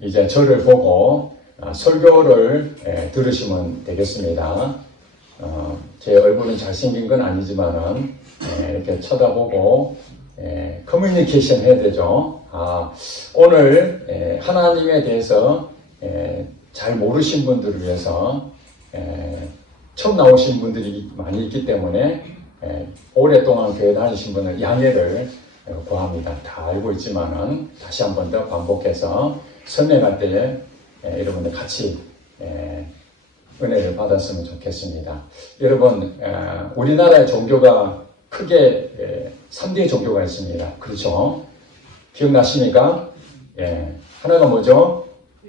이제 저를 보고 설교를 들으시면 되겠습니다. 제 얼굴은 잘생긴 건 아니지만은 이렇게 쳐다보고 커뮤니케이션 해야 되죠. 오늘 하나님에 대해서 잘 모르신 분들을 위해서 처음 나오신 분들이 많이 있기 때문에 오랫동안 교회 다니신 분은 양해를 구합니다. 다 알고 있지만은 다시 한 번 더 반복해서 설명할 때에 여러분들 같이 은혜를 받았으면 좋겠습니다. 여러분, 우리나라의 종교가 크게 3대 종교가 있습니다. 그렇죠? 기억나십니까? 하나가 뭐죠?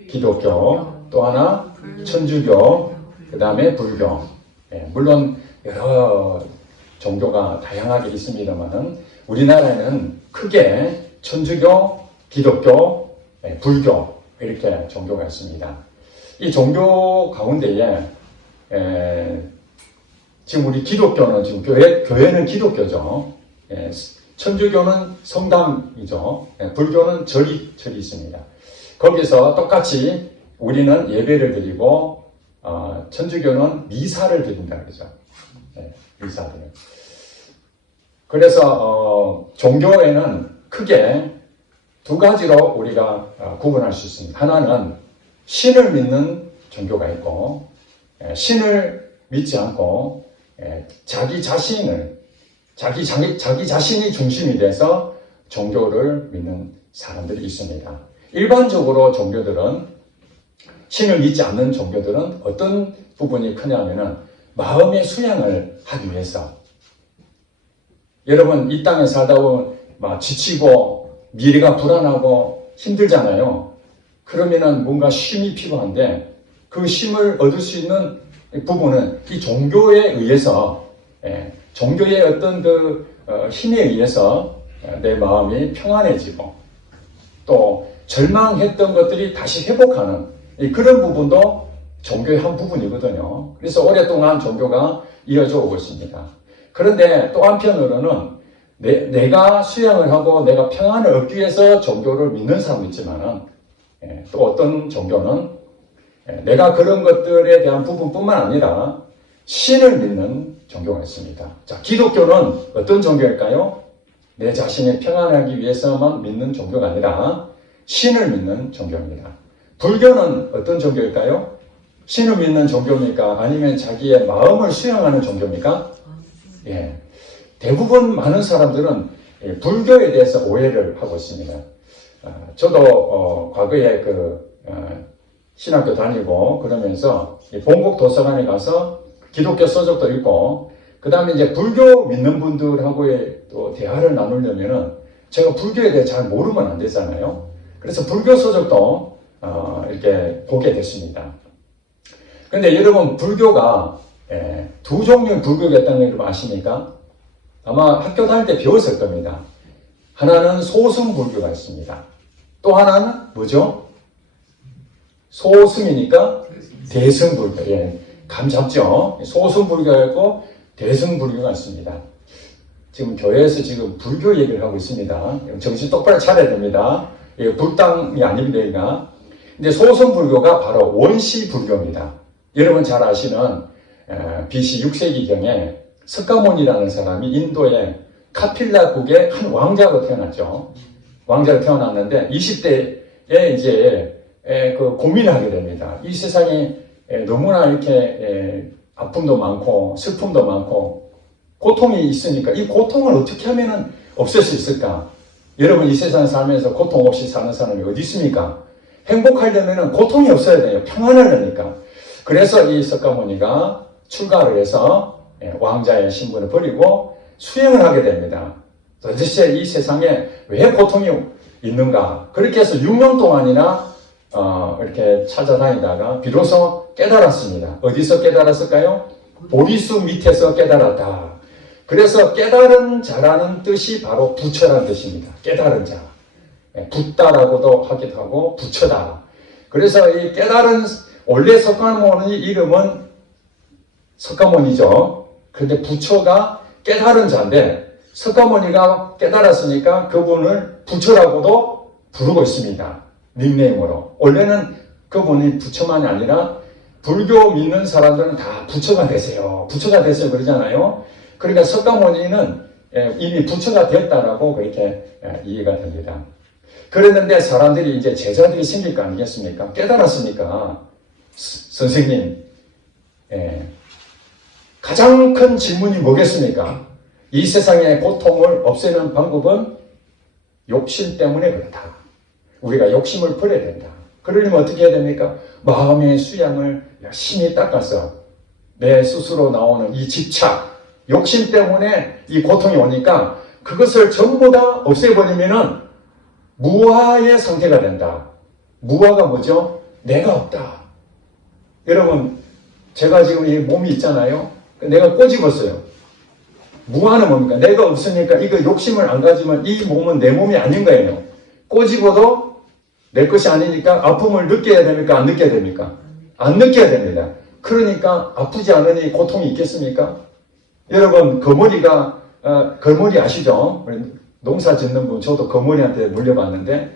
기독교, 또 하나 천주교, 그 다음에 불교. 물론 여러 종교가 다양하게 있습니다만 우리나라에는 크게 천주교, 기독교, 불교 이렇게 종교가 있습니다. 이 종교 가운데에 지금 우리 기독교는 지금 교회는 기독교죠. 천주교는 성당이죠. 불교는 절이 있습니다. 거기서 똑같이 우리는 예배를 드리고 천주교는 미사를 드린다 그러죠. 미사를. 그래서 종교에는 크게 두 가지로 우리가 구분할 수 있습니다. 하나는 신을 믿는 종교가 있고 신을 믿지 않고 자기 자신이 중심이 돼서 종교를 믿는 사람들이 있습니다. 일반적으로 종교들은 신을 믿지 않는 종교들은 어떤 부분이 크냐면은 마음의 수양을 하기 위해서 여러분 이 땅에 살다 보면 막 지치고 미래가 불안하고 힘들잖아요. 그러면은 뭔가 쉼이 필요한데 그 쉼을 얻을 수 있는 부분은 이 종교에 의해서 종교의 어떤 힘에 의해서 내 마음이 평안해지고 또 절망했던 것들이 다시 회복하는 그런 부분도 종교의 한 부분이거든요. 그래서 오랫동안 종교가 이어져 오고 있습니다. 그런데 또 한편으로는 내가 수양을 하고 내가 평안을 얻기 위해서 종교를 믿는 사람도 있지만은 또 어떤 종교는 내가 그런 것들에 대한 부분뿐만 아니라 신을 믿는 종교가 있습니다. 자, 기독교는 어떤 종교일까요? 내 자신이 평안하기 위해서만 믿는 종교가 아니라 신을 믿는 종교입니다. 불교는 어떤 종교일까요? 신을 믿는 종교입니까? 아니면 자기의 마음을 수양하는 종교입니까? 대부분 많은 사람들은 불교에 대해서 오해를 하고 있습니다. 저도 과거에 신학교 다니고 그러면서 본국 도서관에 가서 기독교 서적도 읽고 그 다음에 이제 불교 믿는 분들하고의 또 대화를 나누려면은 제가 불교에 대해 잘 모르면 안 되잖아요. 그래서 불교 서적도 이렇게 보게 됐습니다. 그런데 여러분 불교가 두 종류의 불교가 있다는 걸 여러분 아십니까? 아마 학교 다닐 때 배웠을 겁니다. 하나는 소승불교가 있습니다. 또 하나는 뭐죠? 소승이니까 대승불교. 감 잡죠? 소승불교가 있고 대승불교가 있습니다. 지금 교회에서 지금 불교 얘기를 하고 있습니다. 정신 똑바로 차려야 됩니다. 불당이 아닙니다. 근데 소승불교가 바로 원시불교입니다. 여러분 잘 아시는 BC 6세기경에 석가모니라는 사람이 인도의 카필라국의 한 왕자로 태어났죠. 왕자로 태어났는데 20대에 이제 고민을 하게 됩니다. 이 세상에 너무나 이렇게 아픔도 많고 슬픔도 많고 고통이 있으니까 이 고통을 어떻게 하면 없앨 수 있을까? 여러분 이 세상 살면서 고통 없이 사는 사람이 어디 있습니까? 행복하려면 고통이 없어야 돼요. 평안하려니까. 그래서 이 석가모니가 출가를 해서 왕자의 신분을 버리고 수행을 하게 됩니다. 도대체 이 세상에 왜 고통이 있는가? 그렇게 해서 6년 동안이나 이렇게 찾아다니다가 비로소 깨달았습니다. 어디서 깨달았을까요? 보리수 밑에서 깨달았다. 그래서 깨달은 자라는 뜻이 바로 부처라는 뜻입니다. 깨달은 자. 붓다라고도 하기도 하고 부처다. 그래서 이 깨달은 원래 석가모니 이름은 석가모니죠. 그런데 부처가 깨달은 자인데 석가모니가 깨달았으니까 그분을 부처라고도 부르고 있습니다. 닉네임으로. 원래는 그분이 부처만이 아니라 불교 믿는 사람들은 다 부처가 되세요. 부처가 되세요. 그러잖아요. 그러니까 석가모니는 이미 부처가 됐다라고 그렇게 이해가 됩니다. 그랬는데 사람들이 이제 제자들이 생길 거 아니겠습니까? 깨달았으니까 선생님, 가장 큰 질문이 뭐겠습니까? 이 세상의 고통을 없애는 방법은 욕심 때문에 그렇다. 우리가 욕심을 버려야 된다. 그러려면 어떻게 해야 됩니까? 마음의 수양을 열심히 닦아서 내 스스로 나오는 이 집착, 욕심 때문에 이 고통이 오니까 그것을 전부 다 없애버리면은 무아의 상태가 된다. 무아가 뭐죠? 내가 없다. 여러분, 제가 지금 이 몸이 있잖아요. 내가 꼬집었어요. 무아는 뭡니까? 내가 없으니까 이거 욕심을 안 가지면 이 몸은 내 몸이 아닌 거예요. 꼬집어도 내 것이 아니니까 아픔을 느껴야 됩니까? 안 느껴야 됩니까? 안 느껴야 됩니다. 그러니까 아프지 않으니 고통이 있겠습니까? 여러분, 거머리 아시죠? 농사 짓는 분, 저도 거머리한테 물려봤는데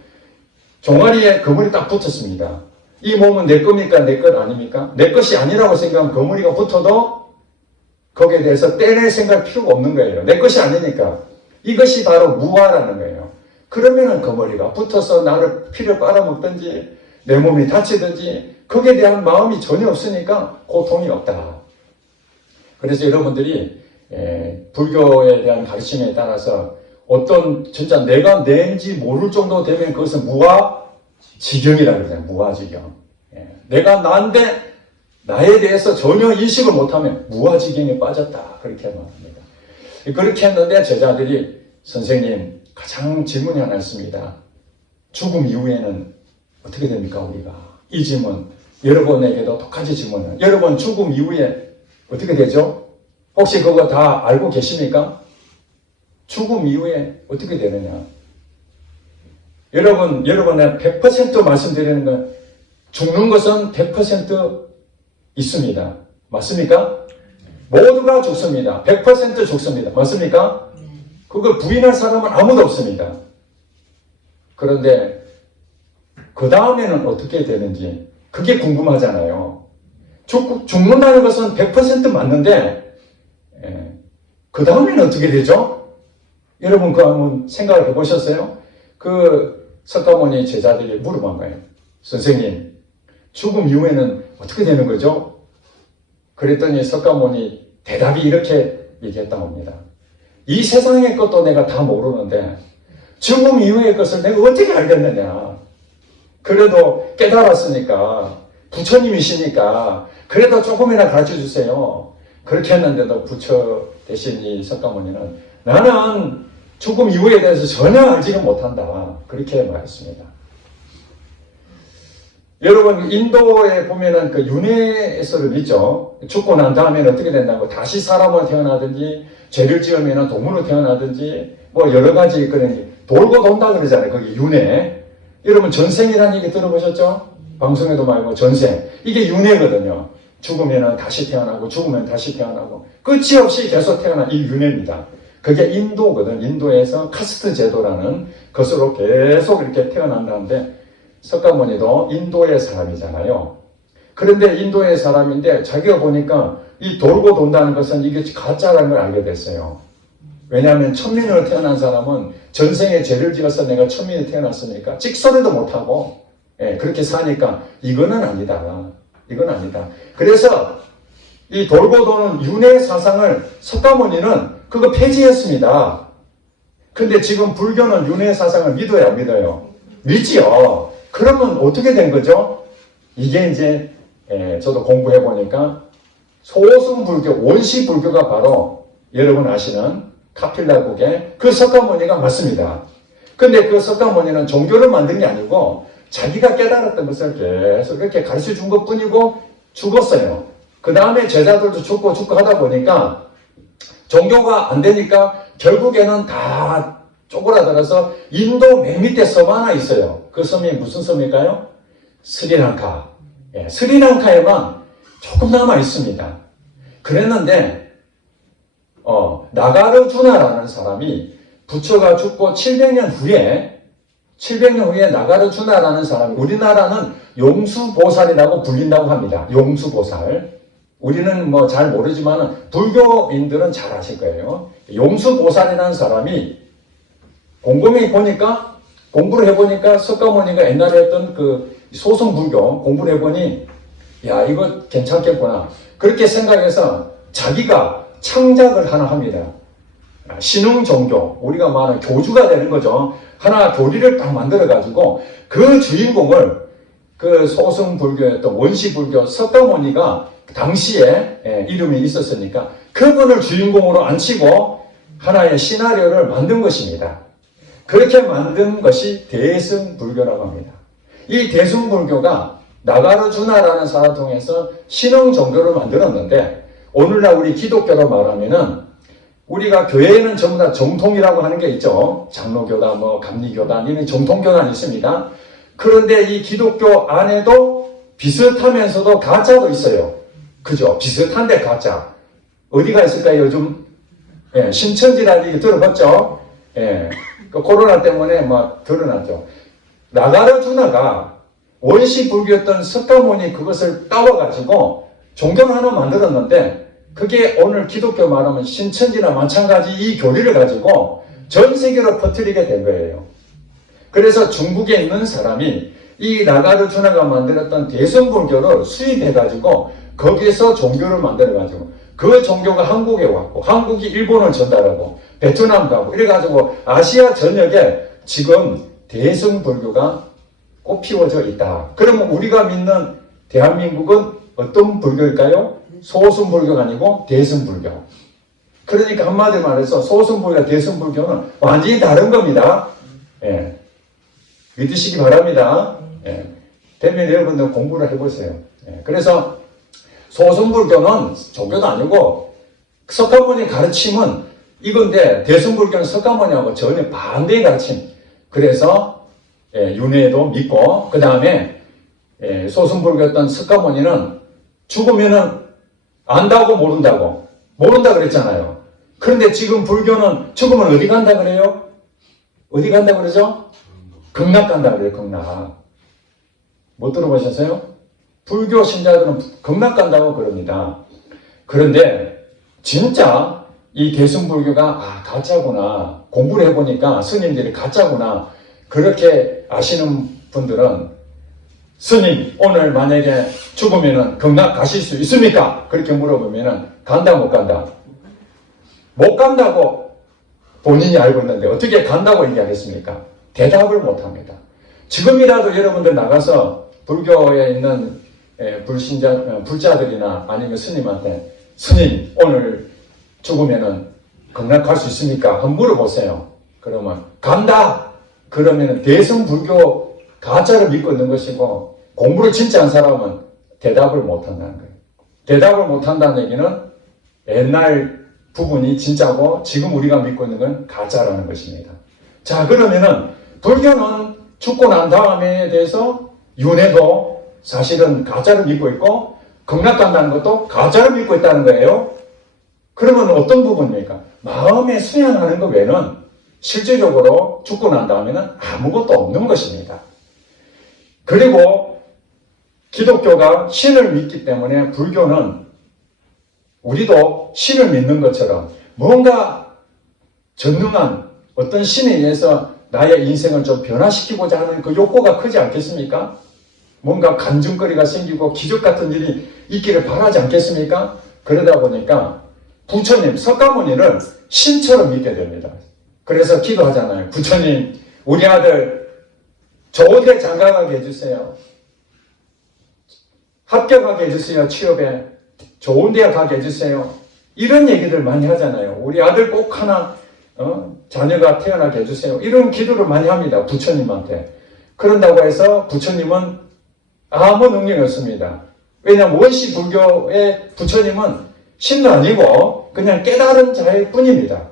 종아리에 거머리 딱 붙었습니다. 이 몸은 내 겁니까? 내 것 아닙니까? 내 것이 아니라고 생각하면 거머리가 붙어도 거기에 대해서 떼낼 생각 필요가 없는 거예요. 내 것이 아니니까. 이것이 바로 무아라는 거예요. 그러면은 거머리가 붙어서 나를 피를 빨아먹든지 내 몸이 다치든지 거기에 대한 마음이 전혀 없으니까 고통이 없다. 그래서 여러분들이 불교에 대한 가르침에 따라서 어떤 진짜 내가 내인지 모를 정도 되면 그것은 무아지경이라고 그러잖아요. 무아지경. 내가 나인데 나에 대해서 전혀 인식을 못하면 무아지경에 빠졌다. 그렇게 말합니다. 그렇게 했는데 제자들이 선생님 가장 질문이 하나 있습니다. 죽음 이후에는 어떻게 됩니까 우리가? 이 질문 여러분에게도 똑같이 질문을. 여러분 죽음 이후에 어떻게 되죠? 혹시 그거 다 알고 계십니까? 죽음 이후에 어떻게 되느냐? 여러분의 100% 말씀드리는 건 죽는 것은 100% 있습니다. 맞습니까? 모두가 죽습니다. 100% 죽습니다. 맞습니까? 그걸 부인할 사람은 아무도 없습니다. 그런데 그 다음에는 어떻게 되는지 그게 궁금하잖아요. 죽는다는 것은 100% 맞는데 그 다음에는 어떻게 되죠? 여러분 그거 한번 생각을 해보셨어요? 그 석가모니 제자들이 물어본 거예요. 선생님 죽음 이후에는 어떻게 되는 거죠? 그랬더니 석가모니 대답이 이렇게 얘기했다고 합니다. 이 세상의 것도 내가 다 모르는데 죽음 이후의 것을 내가 어떻게 알겠느냐. 그래도 깨달았으니까 부처님이시니까 그래도 조금이나 가르쳐 주세요. 그렇게 했는데도 부처 대신 이 석가모니는 나는 죽음 이후에 대해서 전혀 알지는 못한다. 그렇게 말했습니다. 여러분 인도에 보면은 그 윤회설을 믿죠. 죽고 난 다음에는 어떻게 된다고 다시 사람으로 태어나든지 죄를 지으면 동물로 태어나든지 뭐 여러 가지 그런 돌고 돈다 그러잖아요. 거기 윤회. 여러분 전생이라는 얘기 들어보셨죠? 방송에도 말고 전생. 이게 윤회거든요. 죽으면 다시 태어나고 죽으면 다시 태어나고 끝이 없이 계속 태어난 이 윤회입니다. 그게 인도거든. 인도에서 카스트 제도라는 것으로 계속 이렇게 태어난다는데 석가모니도 인도의 사람이잖아요. 그런데 인도의 사람인데 자기가 보니까 이 돌고 돈다는 것은 이게 가짜라는 걸 알게 됐어요. 왜냐하면 천민으로 태어난 사람은 전생에 죄를 지어서 내가 천민이 태어났으니까 찍소리도 못하고 그렇게 사니까 이거는 아니다. 이건 아니다. 그래서 이 돌고 도는 윤회 사상을 석가모니는 그거 폐지했습니다. 근데 지금 불교는 윤회 사상을 믿어야 안 믿어요? 믿지요. 그러면 어떻게 된 거죠? 이게 이제 저도 공부해 보니까 소승불교, 원시불교가 바로 여러분 아시는 카필라국의 그 석가모니가 맞습니다. 근데 그 석가모니는 종교를 만든 게 아니고 자기가 깨달았던 것을 계속 이렇게 가르쳐 준 것 뿐이고 죽었어요. 그 다음에 제자들도 죽고 하다 보니까 종교가 안 되니까 결국에는 다 쪼그라들어서 인도 맨 밑에 섬 하나 있어요. 그 섬이 무슨 섬일까요? 스리랑카. 스리랑카에만 조금 남아 있습니다. 그랬는데 나가르주나라는 사람이 부처가 죽고 700년 후에 700년 후에 나가르주나라는 사람이 우리나라는 용수보살이라고 불린다고 합니다. 용수보살. 우리는 뭐 잘 모르지만 불교인들은 잘 아실 거예요. 용수보살이라는 사람이 곰곰이 보니까 공부를 해보니까 석가모니가 옛날에 했던 그 소승불교 공부를 해보니 야 이거 괜찮겠구나 그렇게 생각해서 자기가 창작을 하나 합니다. 신흥종교 우리가 말하는 교주가 되는 거죠. 하나 교리를 딱 만들어 가지고 그 주인공을 그 소승불교였던 원시불교 석가모니가 당시에 이름이 있었으니까 그분을 주인공으로 앉히고 하나의 시나리오를 만든 것입니다. 그렇게 만든 것이 대승불교라고 합니다. 이 대승불교가 나가르주나라는 사람을 통해서 신흥종교를 만들었는데 오늘날 우리 기독교로 말하면은 우리가 교회에는 전부 다 정통이라고 하는 게 있죠. 장로교단, 뭐 감리교단 이런 정통교단이 있습니다. 그런데 이 기독교 안에도 비슷하면서도 가짜도 있어요. 그죠? 비슷한데 가짜. 어디가 있을까요? 요즘 신천지라는 얘기 들어봤죠? 그 코로나 때문에 막 드러났죠. 나가르주나가 원시 불교였던 석가모니 그것을 따와가지고 종교를 하나 만들었는데 그게 오늘 기독교 말하면 신천지나 마찬가지 이 교리를 가지고 전 세계로 퍼뜨리게 된 거예요. 그래서 중국에 있는 사람이 이 나가르주나가 만들었던 대승불교를 수입해가지고 거기에서 종교를 만들어가지고 그 종교가 한국에 왔고 한국이 일본을 전달하고 베트남 가고 이래가지고 아시아 전역에 지금 대승불교가 꽃피워져 있다. 그러면 우리가 믿는 대한민국은 어떤 불교일까요? 소승불교가 아니고 대승불교. 그러니까 한마디로 말해서 소승불교와 대승불교는 완전히 다른 겁니다. 믿으시기 바랍니다. 되면 여러분들 공부를 해보세요. 그래서 소승불교는 종교도 아니고 석가모니 가르침은 이건데 대승불교는 석가모니하고 전혀 반대의 가르침. 그래서 윤회도 믿고 그 다음에 소승불교였던 석가모니는 죽으면은 안다고 모른다 그랬잖아요. 그런데 지금 불교는 죽으면 어디 간다 그래요? 어디 간다 그러죠? 극락 간다 그래요. 극락. 못 들어보셨어요? 불교 신자들은 극락 간다고 그럽니다. 그런데 진짜 이 대승불교가 가짜구나 공부를 해보니까 스님들이 가짜구나 그렇게 아시는 분들은 스님 오늘 만약에 죽으면은 극락 가실 수 있습니까? 그렇게 물어보면은 간다 못 간다? 못 간다고 본인이 알고 있는데 어떻게 간다고 얘기하겠습니까? 대답을 못 합니다. 지금이라도 여러분들 나가서 불교에 있는 불자들이나 아니면 스님한테 스님 오늘 죽으면은 극락 갈 수 있습니까? 한번 물어보세요. 그러면 간다! 그러면은 대승불교 가짜를 믿고 있는 것이고 공부를 진짜 한 사람은 대답을 못 한다는 거예요. 대답을 못 한다는 얘기는 옛날 부분이 진짜고 지금 우리가 믿고 있는 건 가짜라는 것입니다. 자 그러면은 불교는 죽고 난 다음에 대해서 윤회도 사실은 가짜를 믿고 있고 극락 간다는 것도 가짜를 믿고 있다는 거예요. 그러면 어떤 부분입니까? 마음에 수양하는 것 외에는 실질적으로 죽고 난 다음에는 아무것도 없는 것입니다. 그리고 기독교가 신을 믿기 때문에 불교는 우리도 신을 믿는 것처럼 뭔가 전능한 어떤 신에 의해서 나의 인생을 좀 변화시키고자 하는 그 욕구가 크지 않겠습니까? 뭔가 간증거리가 생기고 기적 같은 일이 있기를 바라지 않겠습니까? 그러다 보니까 부처님, 석가모니를 신처럼 믿게 됩니다. 그래서 기도하잖아요. 부처님, 우리 아들 좋은데 장가가게 해주세요. 합격하게 해주세요. 취업에 좋은 데 가게 해주세요. 이런 얘기들 많이 하잖아요. 우리 아들 꼭 하나 자녀가 태어나게 해주세요. 이런 기도를 많이 합니다. 부처님한테. 그런다고 해서 부처님은 아무 능력이 없습니다. 왜냐하면 원시 불교의 부처님은 신도 아니고 그냥 깨달은 자일 뿐입니다.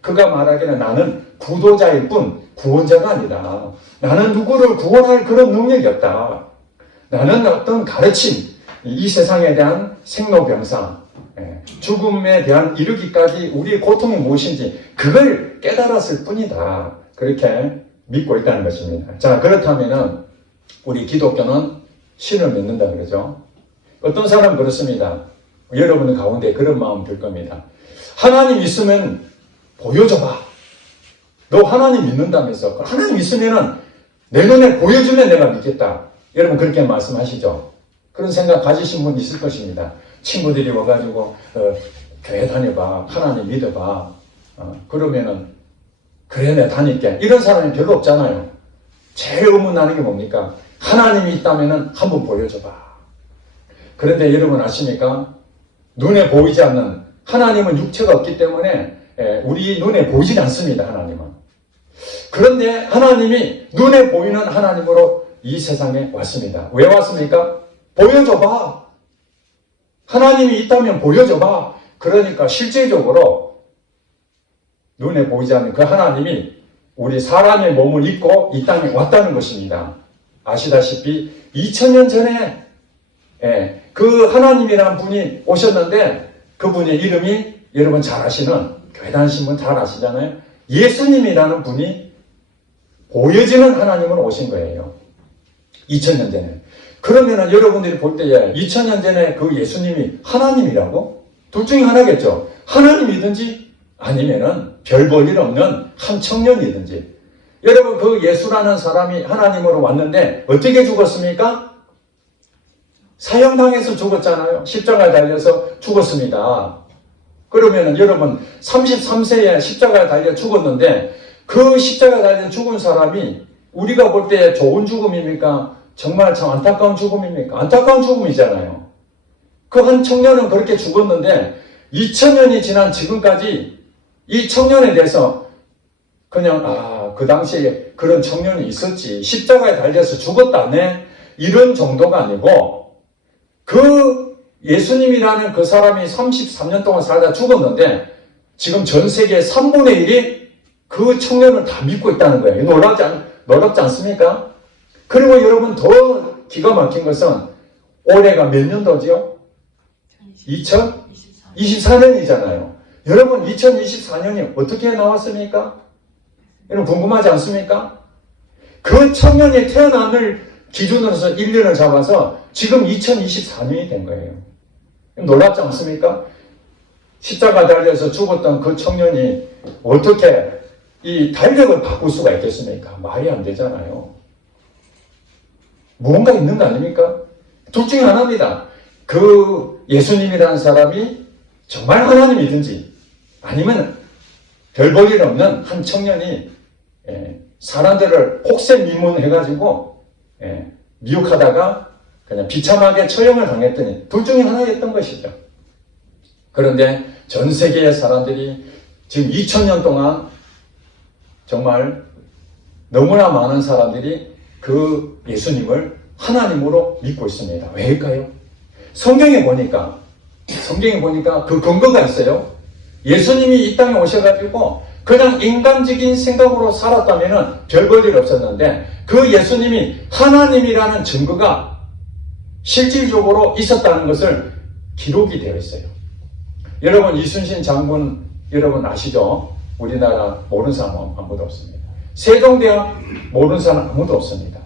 그가 말하기는 나는 구도자일 뿐 구원자가 아니다. 나는 누구를 구원할 그런 능력이 없다. 나는 어떤 가르침, 이 세상에 대한 생로병사, 죽음에 대한 이르기까지 우리의 고통이 무엇인지 그걸 깨달았을 뿐이다. 그렇게 믿고 있다는 것입니다. 자, 그렇다면은 우리 기독교는 신을 믿는다 그러죠. 어떤 사람은 그렇습니다. 여러분 가운데 그런 마음 들 겁니다. 하나님 있으면 보여줘봐. 너 하나님 믿는다면서. 하나님 있으면은 내 눈에 보여주면 내가 믿겠다. 여러분 그렇게 말씀하시죠. 그런 생각 가지신 분 있을 것입니다. 친구들이 와가지고 교회 다녀봐. 하나님 믿어봐. 그러면은 그래 내가 다닐게. 이런 사람이 별로 없잖아요. 제일 의문나는 게 뭡니까? 하나님이 있다면은 한번 보여줘봐. 그런데 여러분 아십니까? 눈에 보이지 않는 하나님은 육체가 없기 때문에 우리 눈에 보이지 않습니다. 하나님은. 그런데 하나님이 눈에 보이는 하나님으로 이 세상에 왔습니다. 왜 왔습니까? 보여줘봐. 하나님이 있다면 보여줘봐. 그러니까 실제적으로 눈에 보이지 않는 그 하나님이 우리 사람의 몸을 입고 이 땅에 왔다는 것입니다. 아시다시피 2000년 전에 그 하나님이라는 분이 오셨는데 그분의 이름이 여러분 잘 아시는 교회 다니신 분 잘 아시잖아요. 예수님이라는 분이 보여지는 하나님으로 오신 거예요. 2000년 전에. 그러면은 여러분들이 볼 때에 2000년 전에 그 예수님이 하나님이라고? 둘 중에 하나겠죠. 하나님이든지 아니면은 별 볼 일 없는 한 청년이든지. 여러분 그 예수라는 사람이 하나님으로 왔는데 어떻게 죽었습니까? 사형당해서 죽었잖아요. 십자가에 달려서 죽었습니다. 그러면은 여러분 33세에 십자가에 달려 죽었는데 그 십자가에 달려 죽은 사람이 우리가 볼 때 좋은 죽음입니까? 정말 참 안타까운 죽음입니까? 안타까운 죽음이잖아요. 그 한 청년은 그렇게 죽었는데 2000년이 지난 지금까지 이 청년에 대해서 그냥 그 당시에 그런 청년이 있었지. 십자가에 달려서 죽었다네. 이런 정도가 아니고 그 예수님이라는 그 사람이 33년 동안 살다 죽었는데 지금 전 세계 3분의 1이 그 청년을 다 믿고 있다는 거예요. 놀랍지 않습니까? 그리고 여러분 더 기가 막힌 것은 올해가 몇 년도죠? 2024년이잖아요. 여러분 2024년이 어떻게 나왔습니까? 여러분 궁금하지 않습니까? 그 청년이 태어남을 기준으로서 1년을 잡아서 지금 2024년이 된 거예요. 놀랍지 않습니까? 십자가 달려서 죽었던 그 청년이 어떻게 이 달력을 바꿀 수가 있겠습니까? 말이 안 되잖아요. 무언가 있는 거 아닙니까? 둘 중에 하나입니다. 그 예수님이라는 사람이 정말 하나님이든지 아니면 별 볼 일 없는 한 청년이 사람들을 혹세미문해가지고 미혹하다가 그냥 비참하게 처형을 당했더니 둘 중에 하나였던 것이죠. 그런데 전 세계의 사람들이 지금 2000년 동안 정말 너무나 많은 사람들이 그 예수님을 하나님으로 믿고 있습니다. 왜일까요? 성경에 보니까 그 근거가 있어요. 예수님이 이 땅에 오셔가지고 그냥 인간적인 생각으로 살았다면 별 볼 일 없었는데 그 예수님이 하나님이라는 증거가 실질적으로 있었다는 것을 기록이 되어 있어요. 여러분 이순신 장군 여러분 아시죠? 우리나라 모르는 사람 아무도 없습니다. 세종대왕 모르는 사람 아무도 없습니다.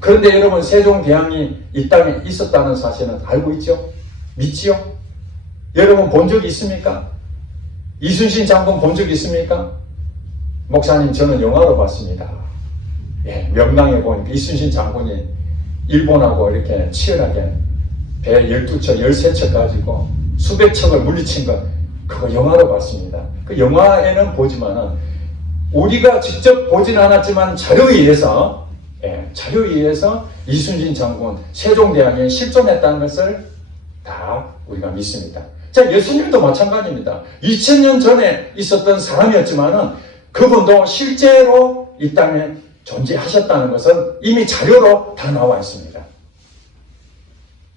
그런데 여러분 세종대왕이 이 땅에 있었다는 사실은 알고 있죠? 믿지요? 여러분 본 적이 있습니까? 이순신 장군 본 적이 있습니까? 목사님 저는 영화로 봤습니다. 명랑해 보니까 이순신 장군이 일본하고 이렇게 치열하게 배 12척, 13척 가지고 수백 척을 물리친 거 그거 영화로 봤습니다. 그 영화에는 보지만은 우리가 직접 보지는 않았지만 자료에 의해서 이순신 장군, 세종대왕이 실존했다는 것을 다 우리가 믿습니다. 자, 예수님도 마찬가지입니다. 2000년 전에 있었던 사람이었지만은 그분도 실제로 이 땅에 존재하셨다는 것은 이미 자료로 다 나와 있습니다.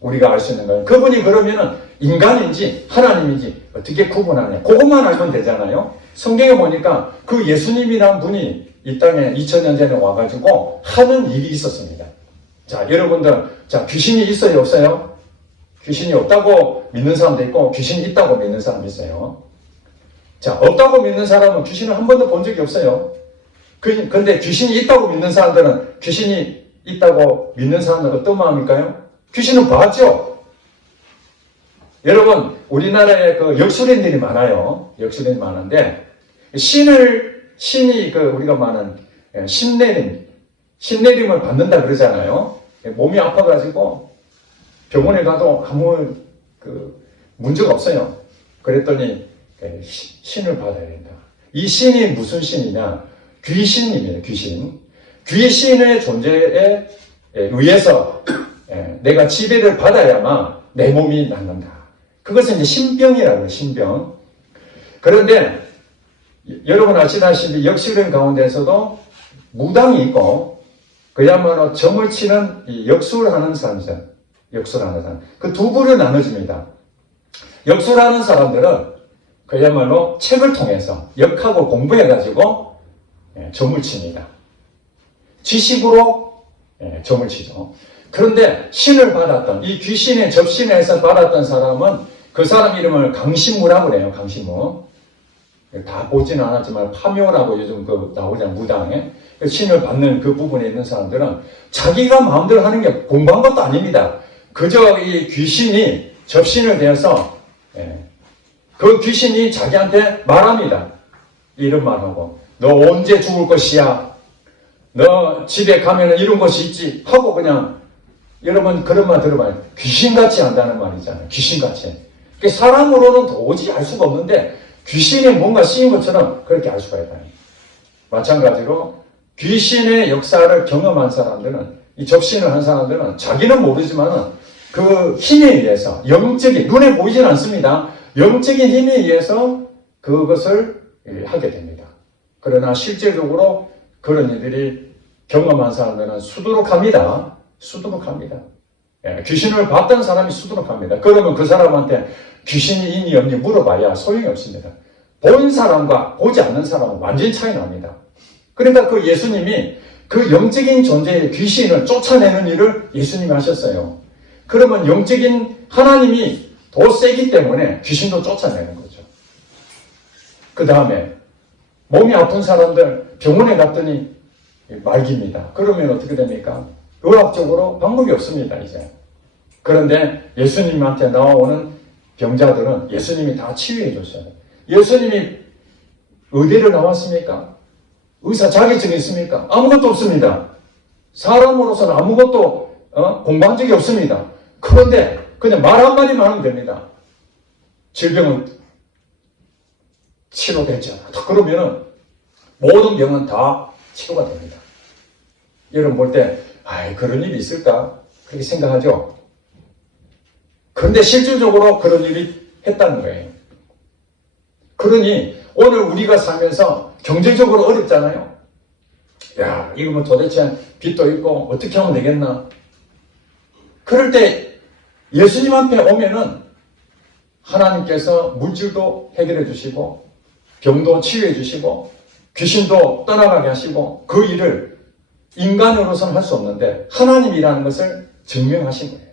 우리가 알 수 있는 거예요. 그분이 그러면은 인간인지 하나님인지 어떻게 구분하냐. 그것만 알면 되잖아요. 성경에 보니까 그 예수님이란 분이 이 땅에 2000년 전에 와가지고 하는 일이 있었습니다. 자, 여러분들, 자, 귀신이 있어요, 없어요? 귀신이 없다고 믿는 사람도 있고, 귀신이 있다고 믿는 사람도 있어요. 자, 없다고 믿는 사람은 귀신을 한 번도 본 적이 없어요. 근데 귀신이 있다고 믿는 사람들은, 귀신이 있다고 믿는 사람들은 어떤 마음일까요? 귀신은 봤죠? 여러분, 우리나라에 그 역술인들이 많아요. 역술인이 많은데, 신이 우리가 말하는 신내림을 받는다 그러잖아요. 몸이 아파가지고 병원에 가도 아무 문제가 없어요. 그랬더니 신을 받아야 된다. 이 신이 무슨 신이냐? 귀신입니다. 귀신. 귀신의 존재에 의해서 내가 지배를 받아야만 내 몸이 낫는다. 그것은 이제 신병이라고 해요. 신병. 그런데 여러분 아시다시피 역술인 가운데서도 무당이 있고 그야말로 점을 치는 역술하는 사람이죠. 역술하는 사람. 그 두 부를 나눠줍니다. 역술하는 사람들은 그야말로 책을 통해서 역학을 공부해가지고 점을 칩니다. 지식으로 점을 치죠. 그런데 신을 받았던, 이 귀신의 접신에서 받았던 사람은 그 사람 이름을 강신무라고 해요. 강신무. 다 보지는 않았지만 파묘라고 요즘 나오잖아요. 무당에. 신을 받는 그 부분에 있는 사람들은 자기가 마음대로 하는 게 공부한 것도 아닙니다. 그저 이 귀신이 접신을 대해서 그 귀신이 자기한테 말합니다. 이런 말하고 너 언제 죽을 것이야. 너 집에 가면은 이런 것이 있지 하고 그냥 여러분 그런 말 들어봐요. 귀신같이 한다는 말이잖아요. 귀신같이. 사람으로는 도저히 알 수가 없는데 귀신이 뭔가 쓰인 것처럼 그렇게 알 수가 있다. 마찬가지로 귀신의 역사를 경험한 사람들은, 이 접신을 한 사람들은 자기는 모르지만 그 힘에 의해서, 영적인, 눈에 보이진 않습니다. 영적인 힘에 의해서 그것을 하게 됩니다. 그러나 실제적으로 그런 이들이 경험한 사람들은 수두룩합니다. 수두룩합니다. 귀신을 봤던 사람이 수두룩합니다. 그러면 그 사람한테 귀신이 있니 없니 물어봐야 소용이 없습니다. 본 사람과 보지 않는 사람은 완전히 차이 납니다. 그러니까 그 예수님이 그 영적인 존재의 귀신을 쫓아내는 일을 예수님이 하셨어요. 그러면 영적인 하나님이 더 세기 때문에 귀신도 쫓아내는 거죠. 그 다음에 몸이 아픈 사람들 병원에 갔더니 말깁니다. 그러면 어떻게 됩니까? 의학적으로 방법이 없습니다, 이제. 그런데 예수님한테 나오는 병자들은 예수님이 다 치유해 줬어요. 예수님이 의대를 나왔습니까? 의사 자격증이 있습니까? 아무것도 없습니다. 사람으로서는 아무것도 공부한 적이 없습니다. 그런데 그냥 말 한마디만 하면 됩니다. 질병은 치료되죠. 그러면은 모든 병은 다 치료가 됩니다. 여러분 볼 때 그런 일이 있을까? 그렇게 생각하죠. 그런데 실질적으로 그런 일이 했다는 거예요. 그러니 오늘 우리가 살면서 경제적으로 어렵잖아요. 야, 이거 뭐 도대체 빚도 있고 어떻게 하면 되겠나? 그럴 때 예수님한테 오면은 하나님께서 물질도 해결해 주시고 병도 치유해 주시고 귀신도 떠나가게 하시고 그 일을 인간으로서는 할 수 없는데 하나님이라는 것을 증명하신 거예요.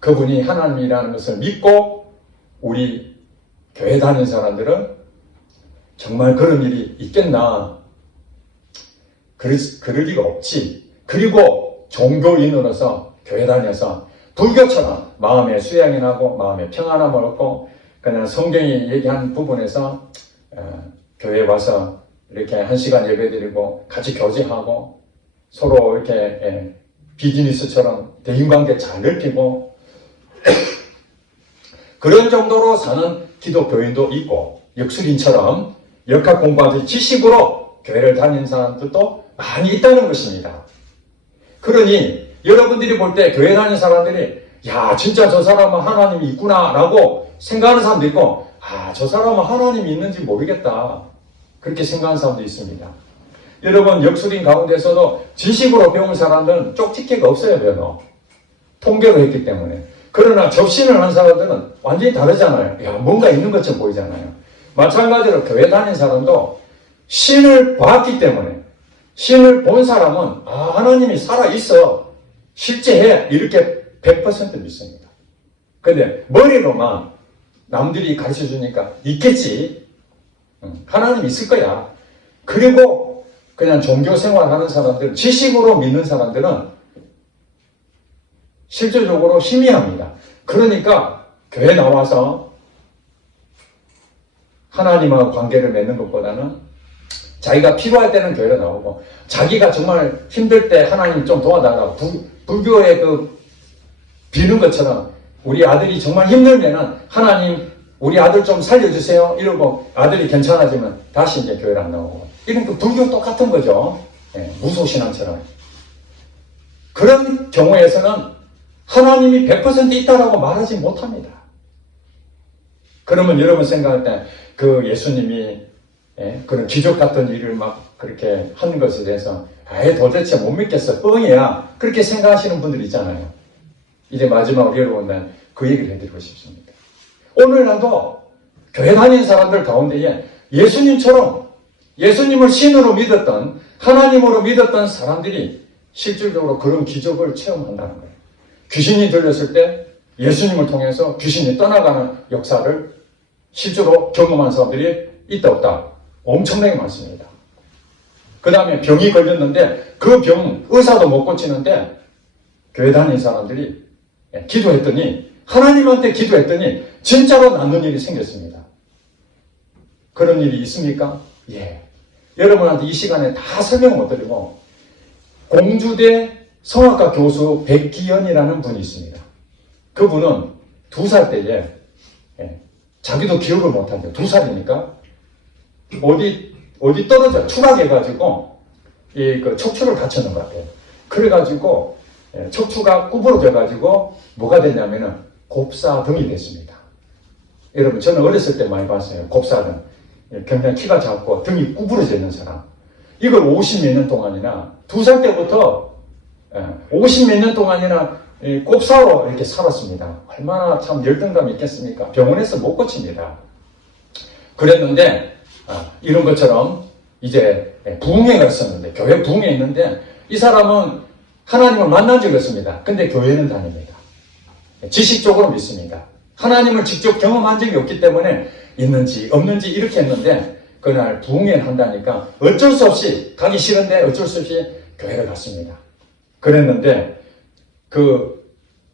그분이 하나님이라는 것을 믿고 우리 교회 다니는 사람들은 정말 그런 일이 있겠나? 그럴 리가 없지. 그리고 종교인으로서 교회 다녀서 불교처럼 마음에 수양이 나고 마음에 평안함을 얻고 그냥 성경이 얘기한 부분에서 교회에 와서 이렇게 1시간 예배드리고 같이 교제하고 서로 이렇게 비즈니스처럼 대인관계 잘 넓히고 그런 정도로 사는 기독교인도 있고 역술인처럼 역학 공부하듯이 지식으로 교회를 다니는 사람들도 많이 있다는 것입니다. 그러니 여러분들이 볼 때 교회 다니는 사람들이 야 진짜 저 사람은 하나님이 있구나 라고 생각하는 사람도 있고 저 사람은 하나님이 있는지 모르겠다 그렇게 생각하는 사람도 있습니다. 여러분 역술인 가운데서도 지식으로 배운 사람들은 쪽집게가 없어요. 별로. 통계로 했기 때문에. 그러나 접신을 한 사람들은 완전히 다르잖아요. 야, 뭔가 있는 것처럼 보이잖아요. 마찬가지로 교회 다니는 사람도 신을 봤기 때문에 신을 본 사람은 하나님이 살아있어. 실제해. 이렇게 100% 믿습니다. 근데 머리로만 남들이 가르쳐 주니까 있겠지. 하나님 있을 거야. 그리고 그냥 종교 생활하는 사람들, 지식으로 믿는 사람들은 실질적으로 희미합니다. 그러니까 교회 나와서 하나님과 관계를 맺는 것보다는 자기가 필요할 때는 교회로 나오고, 자기가 정말 힘들 때 하나님 좀 도와달라고, 불교의 그 비는 것처럼 우리 아들이 정말 힘들면은 하나님 우리 아들 좀 살려주세요 이러고 아들이 괜찮아지면 다시 이제 교회를 안 나오고, 이런 그 불교 똑같은 거죠. 예, 무소신앙처럼. 그런 경우에서는 하나님이 100% 있다라고 말하지 못합니다. 그러면 여러분 생각할 때 그 예수님이 그런 기적 같은 일을 막 그렇게 하는 것에 대해서 아예 도대체 못 믿겠어, 뻥이야, 그렇게 생각하시는 분들 있잖아요. 이제 마지막으로 여러분 그 얘기를 해드리고 싶습니다. 오늘날도 교회 다니는 사람들 가운데에 예수님처럼 예수님을 신으로 믿었던, 하나님으로 믿었던 사람들이 실질적으로 그런 기적을 체험한다는 거예요. 귀신이 들렸을 때 예수님을 통해서 귀신이 떠나가는 역사를 실제로 경험한 사람들이 있다 없다? 엄청나게 많습니다. 그 다음에 병이 걸렸는데 그 병 의사도 못 고치는데 교회 다니는 사람들이 기도했더니, 하나님한테 기도했더니 진짜로 낫는 일이 생겼습니다. 그런 일이 있습니까? 예. 여러분한테 이 시간에 다 설명 못 드리고, 공주대 성악가 교수 백기연이라는 분이 있습니다. 그분은 2살 때에 자기도 기억을 못한대요. 2살이니까 어디 떨어져 추락해가지고 그 척추를 다쳤는 것 같아요. 그래가지고 척추가 구부러져가지고 뭐가 됐냐면은 곱사등이 됐습니다. 여러분, 저는 어렸을 때 많이 봤어요. 곱사등. 굉장히 키가 작고 등이 구부러져 있는 사람. 이걸 50몇 년 동안이나 2살 때부터 50몇 년 동안이나 곱사로 이렇게 살았습니다. 얼마나 참 열등감이 있겠습니까? 병원에서 못 고칩니다. 그랬는데 이런 것처럼 이제 부흥회가 있었는데, 교회 부흥회 있는데 이 사람은 하나님을 만난 적이 없습니다. 근데 교회는 다닙니다. 지식적으로 믿습니다. 하나님을 직접 경험한 적이 없기 때문에 있는지 없는지 이렇게 했는데, 그날 부흥회를 한다니까 어쩔 수 없이, 가기 싫은데 어쩔 수 없이 교회를 갔습니다. 그랬는데 그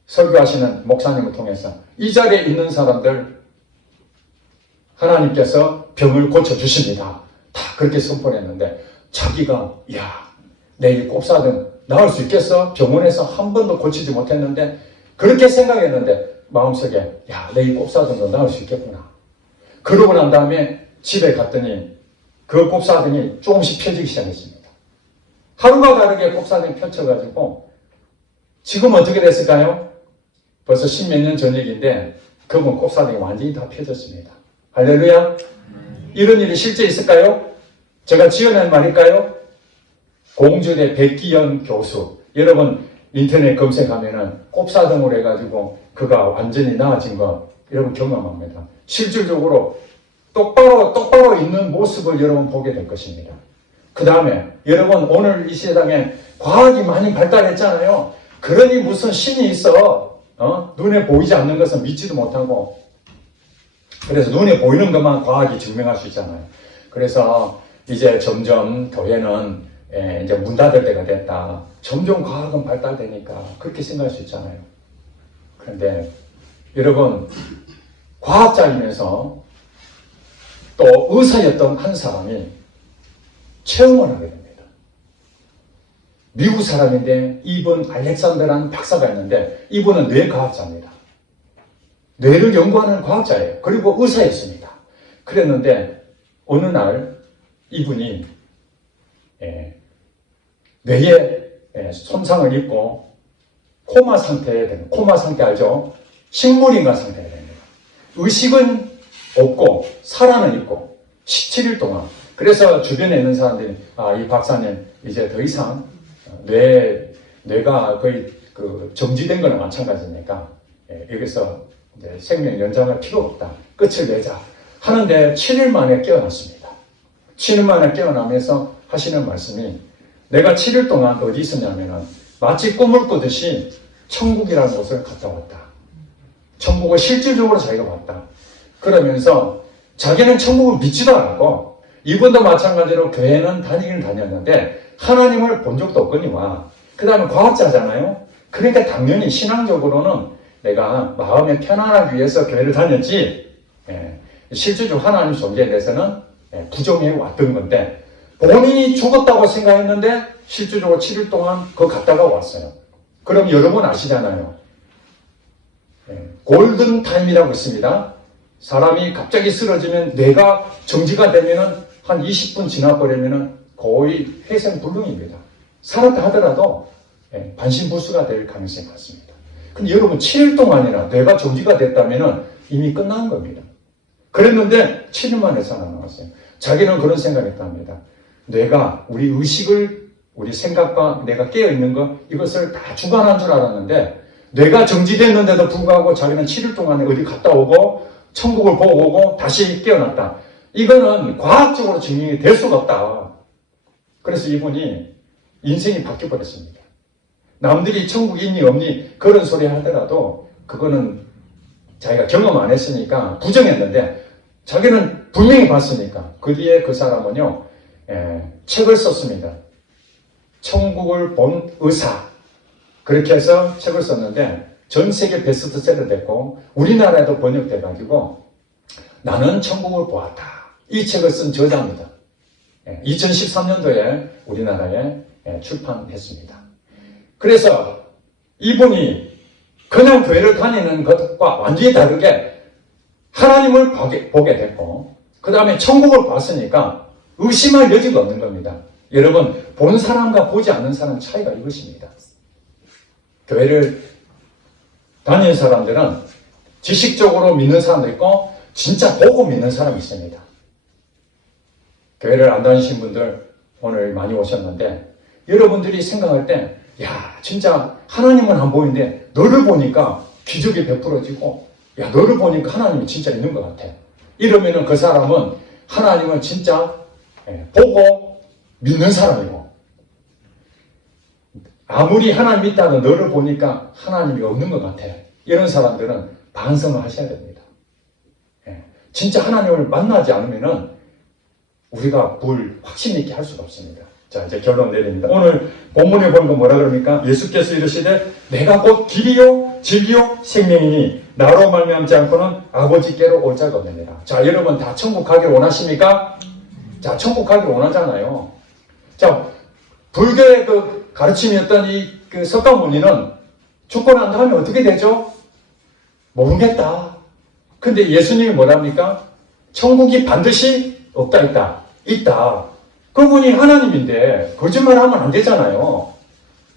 설교하시는 목사님을 통해서 이 자리에 있는 사람들 하나님께서 병을 고쳐주십니다, 다 그렇게 선포했는데, 자기가 내 이 곱사등 나을 수 있겠어? 병원에서 한 번도 고치지 못했는데 그렇게 생각했는데 마음속에 내 이 곱사등도 나을 수 있겠구나. 그러고 난 다음에 집에 갔더니 그 곱사등이 조금씩 펴지기 시작했습니다. 하루가 다르게 곱사등이 펼쳐가지고 지금 어떻게 됐을까요? 벌써 10몇 년 전 얘기인데 그분 곱사등이 완전히 다 펴졌습니다. 할렐루야. 이런 일이 실제 있을까요? 제가 지어낸 말일까요? 공주대 백기연 교수, 여러분 인터넷 검색하면은 곱사등으로 해가지고 그가 완전히 나아진 거 여러분 경험합니다. 실질적으로 똑바로 있는 모습을 여러분 보게 될 것입니다. 그 다음에 여러분, 오늘 이 세상에 과학이 많이 발달했잖아요. 그러니 무슨 신이 있어? 눈에 보이지 않는 것은 믿지도 못하고, 그래서 눈에 보이는 것만 과학이 증명할 수 있잖아요. 그래서 이제 점점 교회는 이제 문 닫을 때가 됐다. 점점 과학은 발달되니까 그렇게 생각할 수 있잖아요. 그런데 여러분, 과학자이면서 또 의사였던 한 사람이 체험을 하게 됩니다. 미국 사람인데 이분 알렉산더라는 박사가 있는데 이분은 뇌과학자입니다. 뇌를 연구하는 과학자예요. 그리고 의사였습니다. 그랬는데 어느 날 이분이 뇌에 손상을 입고 코마 상태에 되는, 코마 상태 알죠? 식물인간 상태가 됩니다. 의식은 없고 살아는 있고 17일 동안. 그래서 주변에 있는 사람들이 이 박사님 이제 더 이상 뇌가 거의 그 정지된 거나 마찬가지니까 여기서 이제 생명 연장할 필요 없다, 끝을 내자 하는데 7일 만에 깨어났습니다. 7일 만에 깨어나면서 하시는 말씀이, 내가 7일 동안 어디 있었냐면은 마치 꿈을 꾸듯이 천국이라는 곳을 갔다 왔다. 천국을 실질적으로 자기가 봤다. 그러면서 자기는 천국을 믿지도 않고 이분도 마찬가지로 교회는 다니긴 다녔는데 하나님을 본 적도 없거니와 그 다음에 과학자잖아요. 그러니까 당연히 신앙적으로는 내가 마음의 편안하기 위해서 교회를 다녔지 실질적으로 하나님 존재에 대해서는 부정해 왔던 건데 본인이 죽었다고 생각했는데 실질적으로 7일 동안 그거 갔다가 왔어요. 그럼 여러분 아시잖아요. 골든타임이라고 있습니다. 사람이 갑자기 쓰러지면 뇌가 정지가 되면은 한 20분 지나버리면은 거의 회생불능입니다. 살았다 하더라도 반신불수가 될 가능성이 많습니다. 근데 여러분 7일 동안이나 뇌가 정지가 됐다면은 이미 끝난 겁니다. 그랬는데 7일 만에 살아나왔어요. 자기는 그런 생각했답니다. 뇌가 우리 의식을 우리 생각과 내가 깨어있는 것 이것을 다 주관한 줄 알았는데 뇌가 정지됐는데도 불구하고 자기는 7일 동안에 어디 갔다 오고 천국을 보고 오고 다시 깨어났다. 이거는 과학적으로 증명이 될 수가 없다. 그래서 이분이 인생이 바뀌어버렸습니다. 남들이 천국이 있니 없니 그런 소리 하더라도 그거는 자기가 경험 안 했으니까 부정했는데 자기는 분명히 봤으니까 그 뒤에 그 사람은요 책을 썼습니다. 천국을 본 의사 그렇게 해서 책을 썼는데 전 세계 베스트셀러 됐고 우리나라에도 번역돼가지고 나는 천국을 보았다. 이 책을 쓴 저자입니다. 2013년도에 우리나라에 출판했습니다. 그래서 이분이 그냥 교회를 다니는 것과 완전히 다르게 하나님을 보게 됐고 그 다음에 천국을 봤으니까 의심할 여지가 없는 겁니다. 여러분 본 사람과 보지 않는 사람 차이가 이것입니다. 교회를 다니는 사람들은 지식적으로 믿는 사람도 있고 진짜 보고 믿는 사람이 있습니다. 교회를 안 다니신 분들 오늘 많이 오셨는데 여러분들이 생각할 때 야 진짜 하나님은 안 보이는데 너를 보니까 기적이 베풀어지고 야 너를 보니까 하나님이 진짜 있는 것 같아. 이러면은 그 사람은 하나님을 진짜 보고 믿는 사람이고 아무리 하나님 있다도 너를 보니까 하나님이 없는 것 같아. 이런 사람들은 반성을 하셔야 됩니다. 진짜 하나님을 만나지 않으면은 우리가 뭘 확신 있게 할 수가 없습니다. 자, 이제 결론 내립니다. 오늘 본문에 보는 거 뭐라 그럽니까? 예수께서 이르시되 내가 곧 길이요 진리요 생명이니 나로 말미암지 않고는 아버지께로 올 자가 없느니라. 자, 여러분 다 천국 가길 원하십니까? 자, 천국 가길 원하잖아요. 자, 불교의 그 가르침이었던 그 석가모니는 죽고 난 다음에 어떻게 되죠? 모르겠다. 근데 예수님이 뭐랍니까? 천국이 반드시 없다 있다. 있다. 그분이 하나님인데 거짓말하면 안 되잖아요.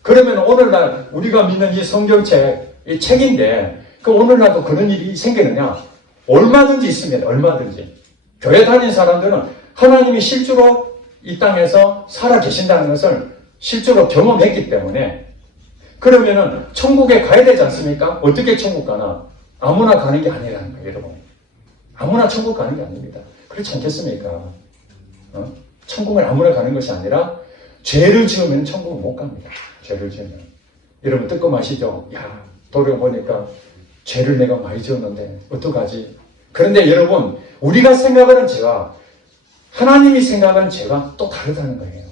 그러면 오늘날 우리가 믿는 이 성경책, 이 책인데 그 오늘날도 그런 일이 생기느냐? 얼마든지 있습니다. 얼마든지. 교회 다니는 사람들은 하나님이 실제로 이 땅에서 살아 계신다는 것을 실제로 경험했기 때문에 그러면은 천국에 가야 되지 않습니까? 어떻게 천국 가나? 아무나 가는 게 아니라는 거예요, 여러분. 아무나 천국 가는 게 아닙니다. 그렇지 않겠습니까? 천국을 아무나 가는 것이 아니라 죄를 지으면 천국을 못 갑니다. 죄를 지으면. 여러분 뜨끔하시죠? 야, 돌아보니까 죄를 내가 많이 지었는데 어떡하지? 그런데 여러분 우리가 생각하는 죄와 하나님이 생각하는 죄가 또 다르다는 거예요.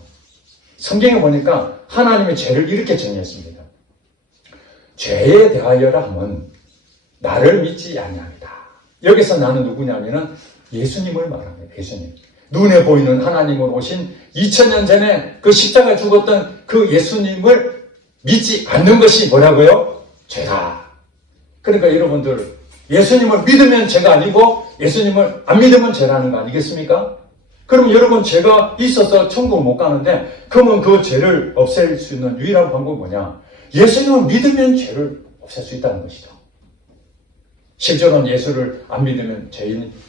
성경에 보니까 하나님의 죄를 이렇게 정의했습니다. 죄에 대하여라 하면 나를 믿지 아니하리다. 여기서 나는 누구냐면은 예수님을 말합니다. 예수님. 눈에 보이는 하나님으로 오신 2000년 전에 그 십자가에 죽었던 그 예수님을 믿지 않는 것이 뭐라고요? 죄다. 그러니까 여러분들 예수님을 믿으면 죄가 아니고 예수님을 안 믿으면 죄라는 거 아니겠습니까? 그럼 여러분 죄가 있어서 천국 못 가는데 그러면 그 죄를 없앨 수 있는 유일한 방법은 뭐냐? 예수님을 믿으면 죄를 없앨 수 있다는 것이죠. 실제로는 예수를 안 믿으면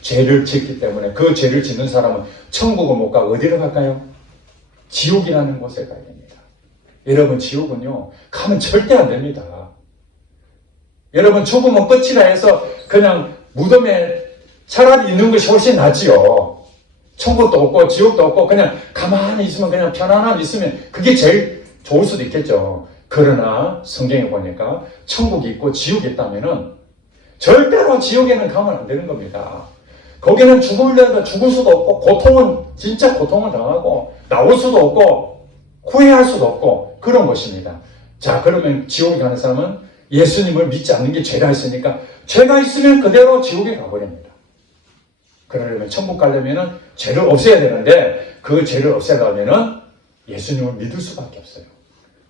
죄를 짓기 때문에 그 죄를 짓는 사람은 천국을 못 가고 어디로 갈까요? 지옥이라는 곳에 가야 됩니다. 여러분 지옥은요 가면 절대 안 됩니다. 여러분 죽으면 끝이라 해서 그냥 무덤에 차라리 있는 것이 훨씬 낫지요. 천국도 없고 지옥도 없고 그냥 가만히 있으면 그냥 편안함 있으면 그게 제일 좋을 수도 있겠죠. 그러나 성경에 보니까 천국이 있고 지옥이 있다면은 절대로 지옥에는 가면 안 되는 겁니다. 거기는 죽으려다 죽을 수도 없고, 고통은, 진짜 고통을 당하고, 나올 수도 없고, 후회할 수도 없고, 그런 것입니다. 자, 그러면 지옥에 가는 사람은 예수님을 믿지 않는 게 죄가 있으니까, 죄가 있으면 그대로 지옥에 가버립니다. 그러려면, 천국 가려면 죄를 없애야 되는데, 그 죄를 없애려면 예수님을 믿을 수밖에 없어요.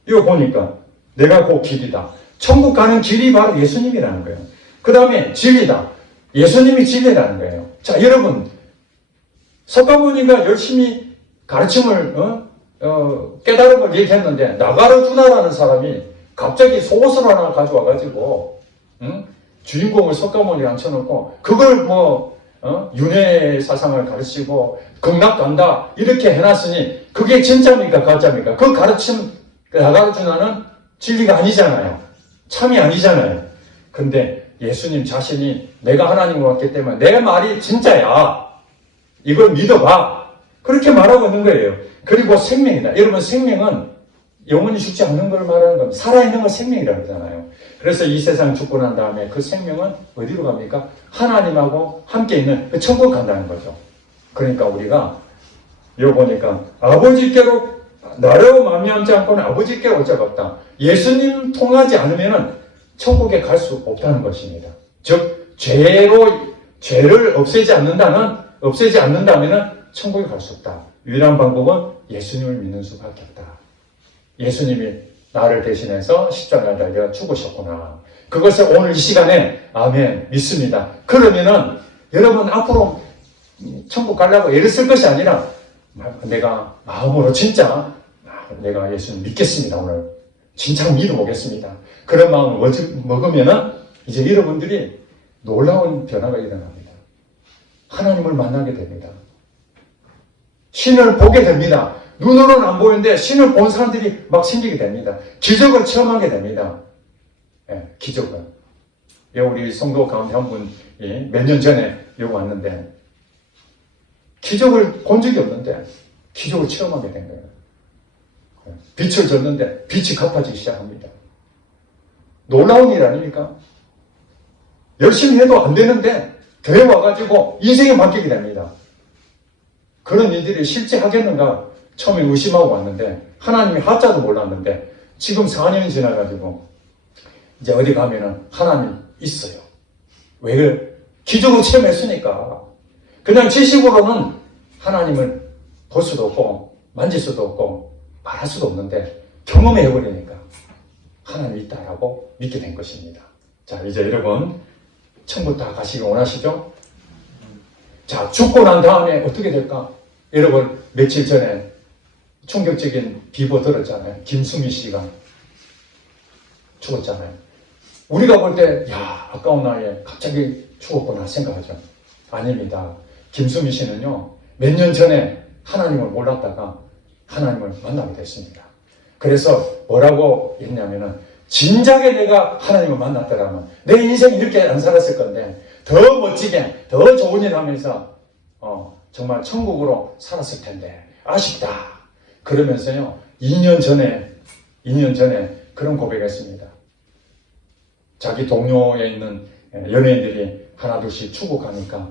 이거 보니까, 내가 그 길이다. 천국 가는 길이 바로 예수님이라는 거예요. 그 다음에 진리다. 예수님이 진리라는 거예요. 자, 여러분, 석가모니가 열심히 가르침을, 깨달음을 얘기했는데, 나가르주나라는 사람이 갑자기 속옷을 하나 가져와가지고, 주인공을 석가모니에 앉혀놓고, 그걸 윤회 사상을 가르치고, 극락 간다, 이렇게 해놨으니, 그게 진짜입니까? 가짜입니까? 그 가르침, 나가르주나는 진리가 아니잖아요. 참이 아니잖아요. 근데 예수님 자신이 내가 하나님을 왔기 때문에 내 말이 진짜야. 이걸 믿어봐. 그렇게 말하고 있는 거예요. 그리고 생명이다. 여러분, 생명은 영원히 죽지 않는 걸 말하는 겁니다. 살아있는 걸 생명이라고 하잖아요. 그래서 이 세상 죽고 난 다음에 그 생명은 어디로 갑니까? 하나님하고 함께 있는 그 천국 간다는 거죠. 그러니까 우리가 이거 보니까 아버지께로 나로 말미암지 않고는 아버지께로 올 자가 없다. 예수님 통하지 않으면 천국에 갈 수 없다는 것입니다. 즉 죄를 없애지 않는다면 천국에 갈 수 없다. 유일한 방법은 예수님을 믿는 수밖에 없다. 예수님이 나를 대신해서 십자가에 달려 죽으셨구나. 그것을 오늘 이 시간에 아멘 믿습니다. 그러면은 여러분 앞으로 천국 가려고 애를 쓸 것이 아니라 내가 마음으로 진짜 내가 예수님 믿겠습니다. 오늘 진짜 믿어보겠습니다. 그런 마음을 먹으면은 이제 여러분들이 놀라운 변화가 일어납니다. 하나님을 만나게 됩니다. 신을 보게 됩니다. 눈으로는 안 보이는데 신을 본 사람들이 막 생기게 됩니다. 기적을 체험하게 됩니다. 예, 기적을. 우리 성도 가운데 한 분이 몇 년 전에 여기 왔는데 기적을 본 적이 없는데 기적을 체험하게 된 거예요. 빛을 줬는데 빛이 갚아지기 시작합니다. 놀라운 일 아닙니까? 열심히 해도 안 되는데 교회 와가지고 인생이 바뀌게 됩니다. 그런 일들이 실제 하겠는가 처음에 의심하고 왔는데 하나님이 하자도 몰랐는데 지금 4년이 지나가지고 이제 어디 가면은 하나님 있어요. 왜? 기적으로 체험했으니까. 그냥 지식으로는 하나님을 볼 수도 없고 만질 수도 없고 말할 수도 없는데 경험해버리니까 하나님이 있다라고 믿게 된 것입니다. 자, 이제 여러분 천국 다 가시기 원하시죠? 자, 죽고 난 다음에 어떻게 될까? 여러분 며칠 전에 충격적인 비보 들었잖아요. 김수미 씨가 죽었잖아요. 우리가 볼 때 야, 아까운 나이에 갑자기 죽었구나 생각하죠. 아닙니다. 김수미 씨는요, 몇 년 전에 하나님을 몰랐다가 하나님을 만나게 됐습니다. 그래서 뭐라고 했냐면은 진작에 내가 하나님을 만났더라면 내 인생이 이렇게 안 살았을 건데 더 멋지게 더 좋은 일 하면서 정말 천국으로 살았을 텐데 아쉽다. 그러면서요 2년 전에 그런 고백했습니다. 자기 동료에 있는 연예인들이 하나둘씩 추국하니까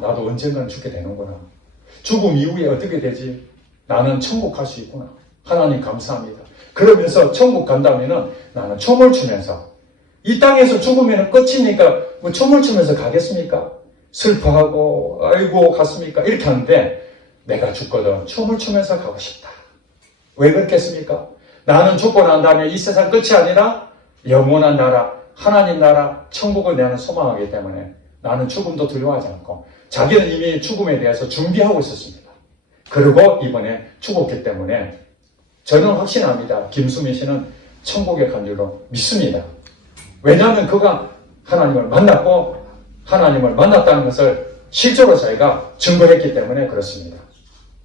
나도 언젠가는 죽게 되는구나. 죽음 이후에 어떻게 되지? 나는 천국 갈 수 있구나. 하나님 감사합니다. 그러면서 천국 간다면은 나는 춤을 추면서 이 땅에서 죽으면 끝이니까 뭐 춤을 추면서 가겠습니까? 슬퍼하고 아이고 갔습니까? 이렇게 하는데 내가 죽거든 춤을 추면서 가고 싶다. 왜 그렇겠습니까? 나는 죽고 난 다음에 이 세상 끝이 아니라 영원한 나라, 하나님 나라, 천국을 나는 소망하기 때문에 나는 죽음도 두려워하지 않고 자기는 이미 죽음에 대해서 준비하고 있었습니다. 그리고 이번에 죽었기 때문에 저는 확신합니다. 김수민 씨는 천국에 간 줄로 믿습니다. 왜냐하면 그가 하나님을 만났고 하나님을 만났다는 것을 실제로 저희가 증거했기 때문에 그렇습니다.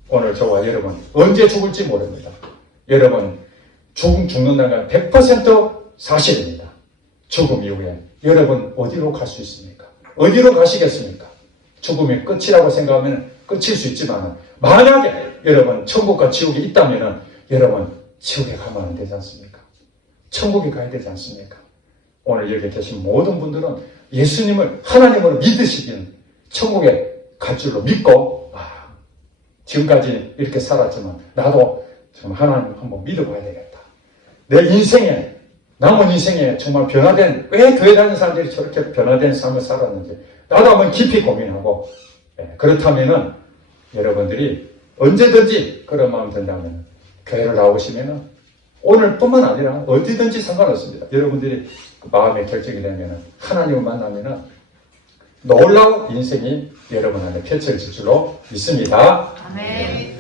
오늘 저와 여러분 언제 죽을지 모릅니다. 여러분 죽는다는 건 100% 사실입니다. 죽음 이후에 여러분 어디로 갈 수 있습니까? 어디로 가시겠습니까? 죽음이 끝이라고 생각하면 끝일 수 있지만 만약에 여러분 천국과 지옥이 있다면 여러분 지옥에 가면 안 되지 않습니까? 천국에 가야 되지 않습니까? 오늘 여기 계신 모든 분들은 예수님을 하나님으로 믿으시기는 천국에 갈 줄로 믿고, 지금까지 이렇게 살았지만 나도 좀 하나님 한번 믿어봐야 되겠다. 내 인생에, 남은 인생에 정말 변화된, 왜 교회 다니는 사람들이 저렇게 변화된 삶을 살았는지 나도 한번 깊이 고민하고, 그렇다면은 여러분들이 언제든지 그런 마음 든다면 교회를 나오시면은 오늘뿐만 아니라 어디든지 상관없습니다. 여러분들이 그 마음의 결정이 되면은 하나님을 만나면은 놀라운 인생이 여러분 안에 펼쳐질 줄로 믿습니다. 아멘.